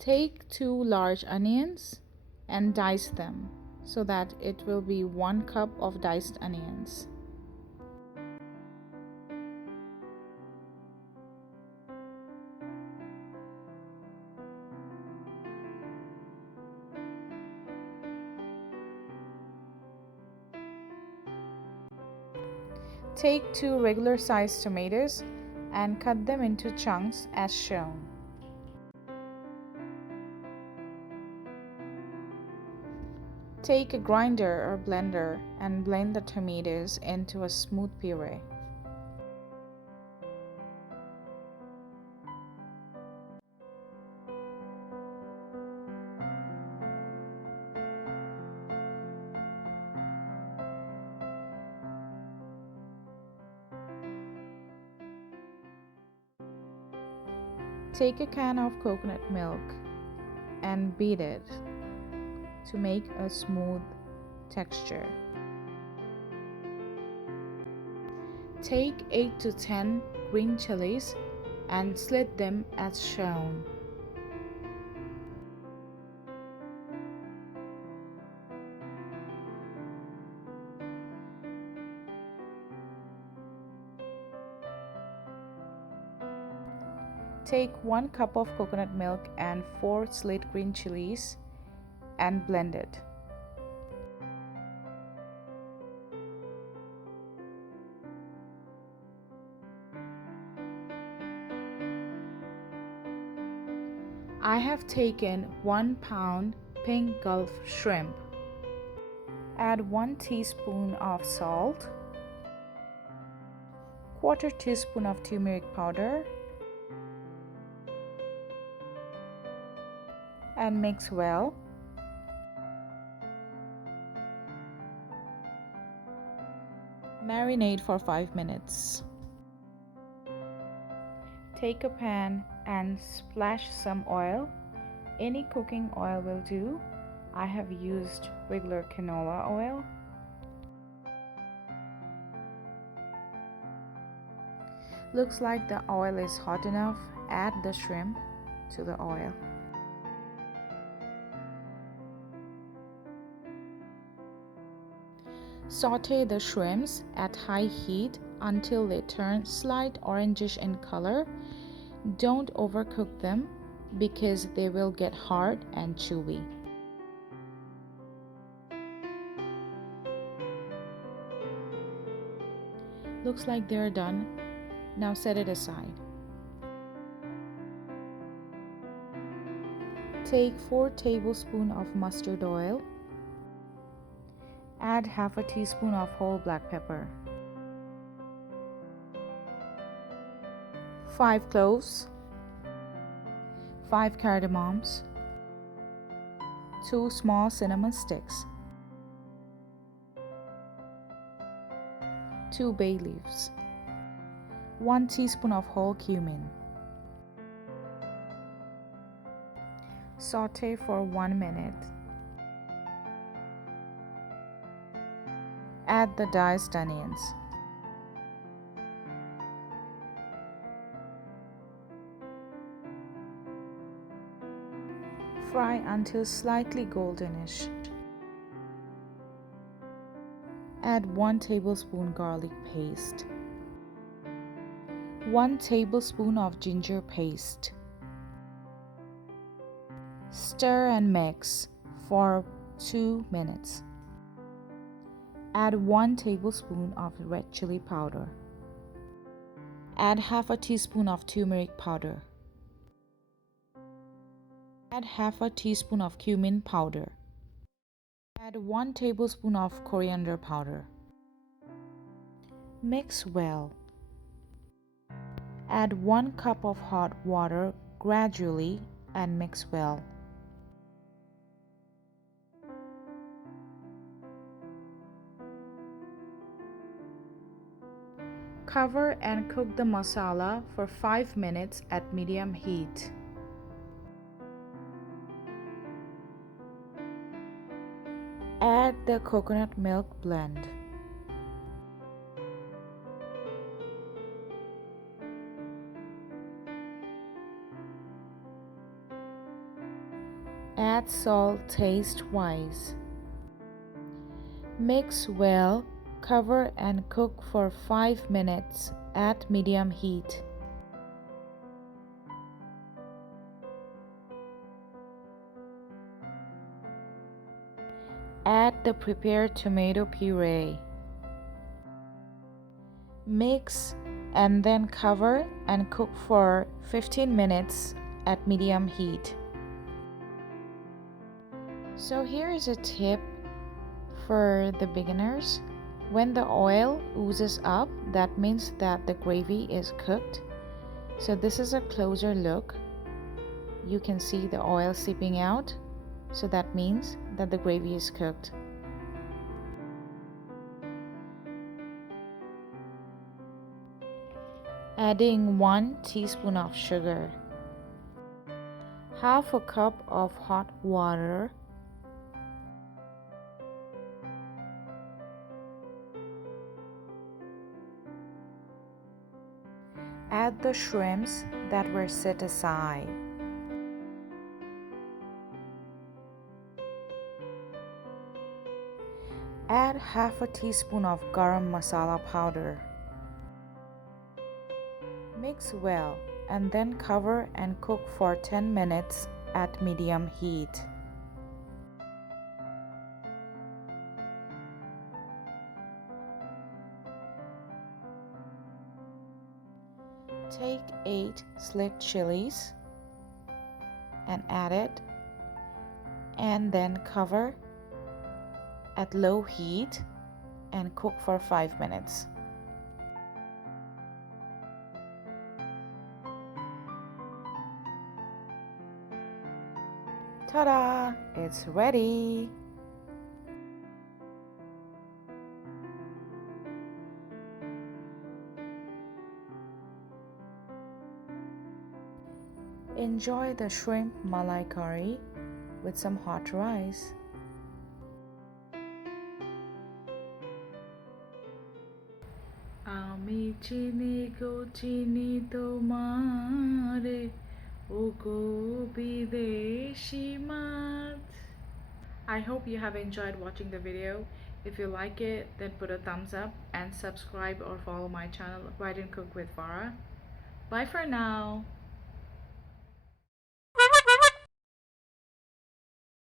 Take 2 large onions and dice them so that it will be 1 cup of diced onions. Take 2 regular sized tomatoes and cut them into chunks as shown. Take a grinder or blender and blend the tomatoes into a smooth puree. Take a can of coconut milk and beat it to make a smooth texture. Take 8 to 10 green chilies and slit them as shown. Take 1 cup of coconut milk and 4 slit green chilies and blend it. I have taken 1 pound pink Gulf shrimp. Add 1 teaspoon of salt, 1/4 teaspoon of turmeric powder, and mix well. Marinate for 5 minutes. Take a pan and splash some oil. Any cooking oil will do. I have used regular canola oil. Looks like the oil is hot enough. Add the shrimp to the oil. Saute the shrimps at high heat until they turn slight orangish in color. Don't overcook them because they will get hard and chewy. Looks like they're done. Now set it aside. Take 4 tablespoons of mustard oil. Add half a teaspoon of whole black pepper, 5 cloves, 5 cardamoms, 2 small cinnamon sticks, 2 bay leaves, 1 teaspoon of whole cumin. Saute for 1 minute. Add the diced onions. Fry until slightly goldenish. Add 1 tablespoon garlic paste, 1 tablespoon of ginger paste. Stir and mix for 2 minutes. Add 1 tablespoon of red chili powder. Add half a teaspoon of turmeric powder. Add half a teaspoon of cumin powder. Add 1 tablespoon of coriander powder. Mix well. Add 1 cup of hot water gradually and mix well. Cover and cook the masala for 5 minutes at medium heat. Add the coconut milk blend. Add salt taste-wise. Mix well, cover and cook for 5 minutes at medium heat. Add the prepared tomato puree. Mix and then cover and cook for 15 minutes at medium heat. So here is a tip for the beginners. When the oil oozes up, that means that the gravy is cooked. So this is a closer look. You can see the oil seeping out. So that means that the gravy is cooked. Adding 1 teaspoon of sugar, half a cup of hot water, add the shrimps that were set aside. Add half a teaspoon of garam masala powder. Mix well and then cover and cook for 10 minutes at medium heat. Take 8 slit chilies and add it, and then cover at low heat and cook for 5 minutes. Ta-da! It's ready! Enjoy the shrimp malaicurry with some hot rice. আমি চিনি গো চিনি তোমারে ও গো বিদেশি মাছ. I hope you have enjoyed watching the video. If you like it, then put a thumbs up and subscribe or follow my channel, Write and Cook with Farah. Bye for now.